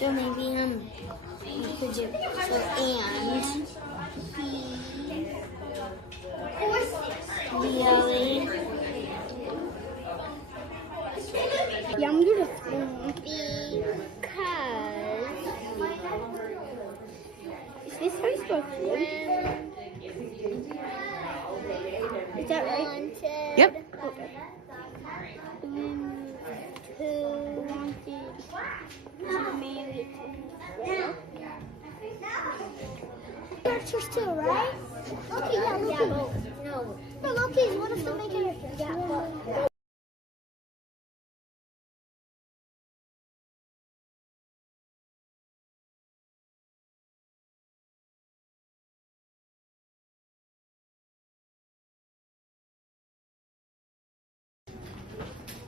So maybe we could do and really. Yeah, I'm gonna because is this how you spell friend? Is that right? Yep. Okay. Who wanted to marry? Characters too, right? Loki, yeah, Loki. Yeah, no. No, Loki is one of the main characters. Yeah, but.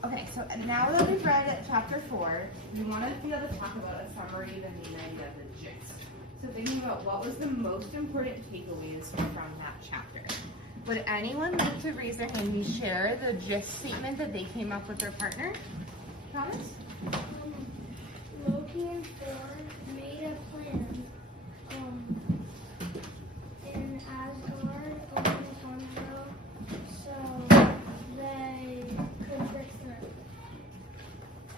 Okay, so now that we've read chapter 4, we want to be able to talk about a summary, the main idea, the gist. So thinking about what was the most important takeaways from that chapter. Would anyone like to raise their hand and share the gist statement that they came up with their partner? Thomas? Loki and Thor made a plan in Asgard over Congo, so they could break through.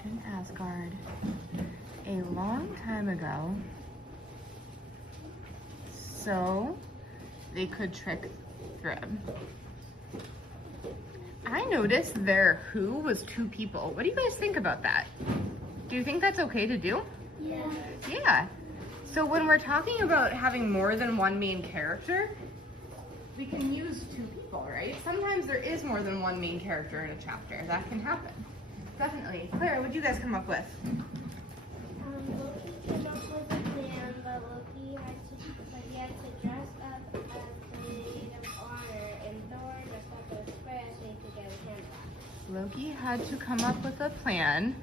In Asgard, a long time ago, so they could trick Thrym. I noticed their who was 2 people. What do you guys think about that? Do you think that's okay to do? Yeah. Yeah. So when we're talking about having more than one main character, we can use 2 people, right? Sometimes there is more than one main character in a chapter. That can happen. Definitely. Clara, what did you guys come up with? Loki came up with a plan, but Loki had to dress up as the maid of honor, and Thor dressed up as Freya so he could get his hand back. Loki had to come up with a plan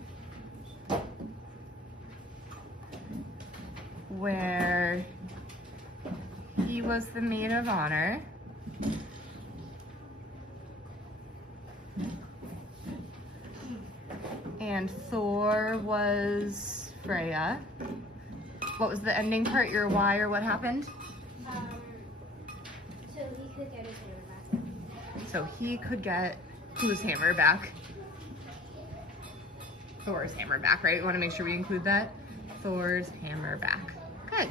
where he was the maid of honor. And Thor was Freya. What was the ending part? Your why or what happened? So he could get his hammer back. So he could get whose hammer back? Thor's hammer back, right? We want to make sure we include that. Thor's hammer back. Good.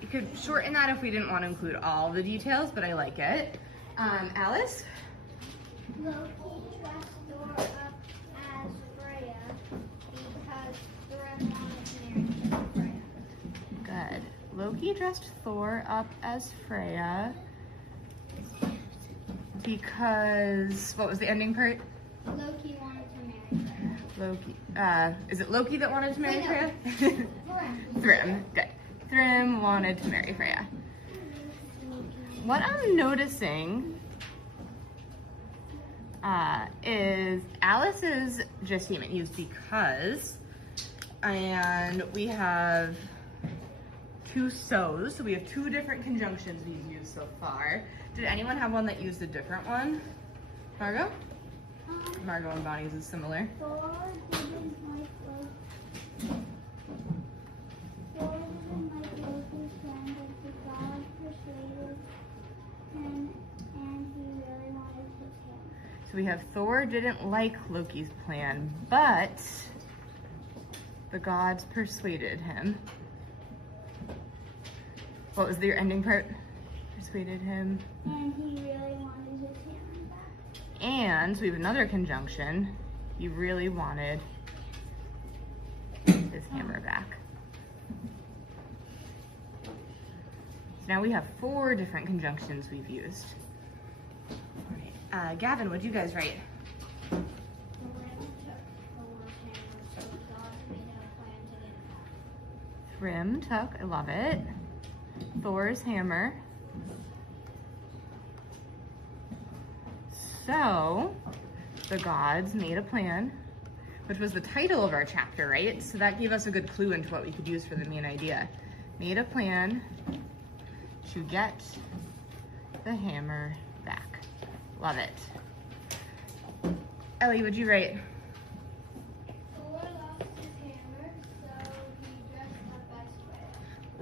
You could shorten that if we didn't want to include all the details, but I like it. Alice? Loki dressed Thor up as Freya because Thrym wanted to marry Freya. Good. Loki dressed Thor up as Freya because, what was the ending part? Loki wanted to marry Freya. Loki, is it Loki that wanted to marry Freya? Thrym. Thrym, good. Thrym wanted to marry Freya. What I'm noticing is Alice's gist statement used because, and we have 2 so's, so we have 2 different conjunctions we've used so far. Did anyone have one that used a different one? Margot? Margot and Bonnie's is similar. Thor didn't like Loki. Thor didn't like Loki's plan, but the god persuaded him, and he really wanted his hammer. So we have Thor didn't like Loki's plan, but the gods persuaded him. What was the ending part? Persuaded him. And he really wanted his hammer back. And so we have another conjunction. He really wanted his hammer back. So now we have 4 different conjunctions we've used. All right. Gavin, what'd you guys write? Thrym took, I love it. Thor's hammer. So, the gods made a plan, which was the title of our chapter, right? So that gave us a good clue into what we could use for the main idea. Made a plan to get the hammer back. Love it. Ellie, what'd you write? Thor lost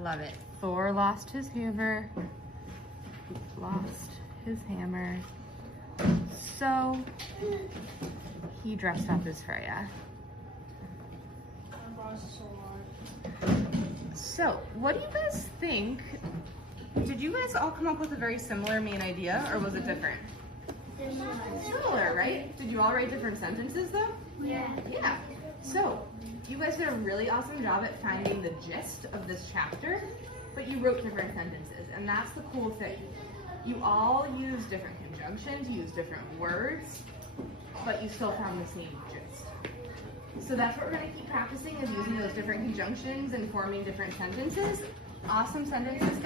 Love it. Thor lost his hammer. Lost his hammer. So he dressed up as Freya. So, what do you guys think? Did you guys all come up with a very similar main idea, or was it different? Similar, right? Did you all write different sentences though? Yeah. Yeah. So, you guys did a really awesome job at finding the gist of this chapter, but you wrote different sentences, and that's the cool thing. You all use different conjunctions, you use different words, but you still found the same gist. So that's what we're going to keep practicing, is using those different conjunctions and forming different sentences. Awesome sentences, guys.